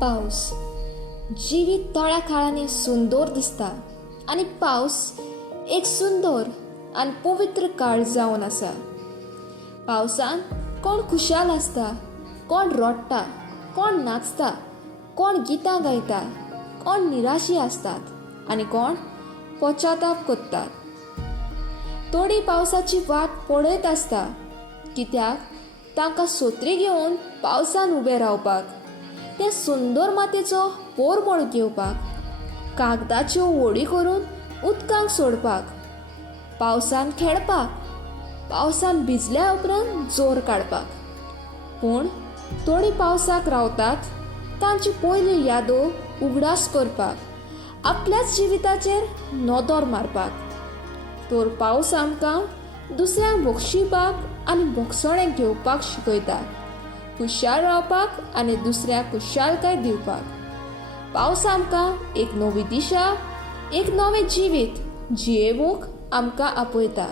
पावस जिवीत थोड्या काळांनी सुंदर दिसता आनी पावस एक सुंदर आनी पवित्र काळ जावन आसा. पावसान कोण खुशाल आसता, कोण रडटा, कोण नाचता, कोण गितां गायता, कोण निराशी आसतात आनी कोण पश्चाताप करतात. थोडी पावसाची वाट पळयत आसता, कित्याक तांकां सोत्री घेवन पावसान उबें रावपाक, ते सुंदर मातयेचो पोरमोळ घेवपाक, कागदाच्यो व्हडी करून उदकांत सोडपाक, पावसान खेळपाक, पावसान भिजल्या उपरांत जोर काडपाक. पूण थोडी पावसाक रावतात, तांची पयली यादो उगडास करपाक, आपल्याच जिविताचेर नदर मारपाक. तर पावस आमकां दुसऱ्यांक बक्षिपाक आनी बक्षणे घेवपाक शिकयता, खुशाल रावपाक आनी दुसऱ्याक खुशालकाय दिवपाक. पावस आमकां एक नवी दिशा, एक नवें जिवीत जियेवूंक आमकां आपयता.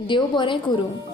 देव बरें करूं.